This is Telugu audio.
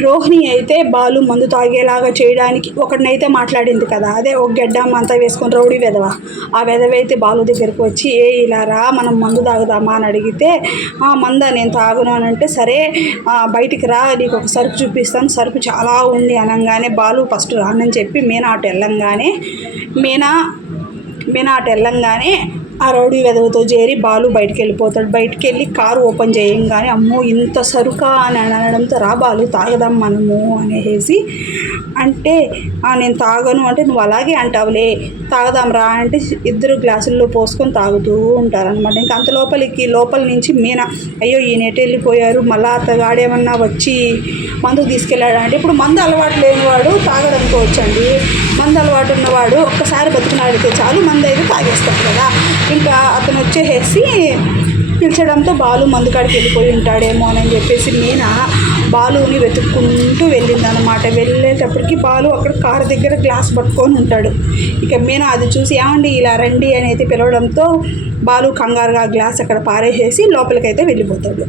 రోహిణి అయితే బాలు మందు తాగేలాగా చేయడానికి ఒకడినైతే మాట్లాడింది కదా. అదే ఒక గెడ్డ అంతా వేసుకొని రౌడీ వెధవ. ఆ వెధవ అయితే బాలు దగ్గరికి వచ్చి ఏ ఇలా రా మనం మందు తాగుదామా? అని అడిగితే "ఆ, మందా నేను తాగను అని అంటే సరే బయటికి రా నీకు ఒక సరుకు చూపిస్తాను. సరుకు చాలా ఉంది అనగానే బాలు ఫస్ట్ రానని చెప్పి మీనా అటు వెళ్ళంగానే మీనా మీనా అటు వెళ్ళంగానే ఆ రౌడీ వెదవతో చేరి బాలు బయటికి వెళ్ళిపోతాడు బయటికి వెళ్ళి కారు ఓపెన్ చేయంగానే అమ్మో ఇంత సరుకా అని అనడంతో రా బాలు తాగదాం మనము అనేసి. అంటే నేను తాగను అంటే నువ్వు అలాగే అంటావులే తాగదాం రా అంటే ఇద్దరు గ్లాసుల్లో పోసుకొని తాగుతూ ఉంటారనమాట ఇంకా అంత లోపలికి లోపల నుంచి మీన అయ్యో ఈయన ఎటు వెళ్ళిపోయారు మళ్ళా అతగాడేమన్నా వచ్చి మందు తీసుకెళ్ళాడు? అంటే ఇప్పుడు మందు అలవాటు లేనివాడు తాగడనుకోవచ్చండి మందు అలవాటు ఉన్నవాడు ఒక్కసారి బతికినాడితే చాలు మందు అయితే తాగేస్తాడు కదా. ఇంకా అతను వచ్చేసేసి పిలిచడంతో బాలు మందు కాడికి వెళ్ళిపోయి ఉంటాడేమో అని చెప్పేసి మీనా బాలుని వెతుక్కుంటూ వెళ్ళిందనమాట వెళ్ళేటప్పటికి బాలు అక్కడ కారు దగ్గర గ్లాస్ పట్టుకొని ఉంటాడు. ఇక మీనా అది చూసి ఏమండి ఇలా రండి అని అయితే పిలవడంతో బాలు కంగారుగా గ్లాస్ అక్కడ పారేసేసి లోపలికైతే వెళ్ళిపోతాడు.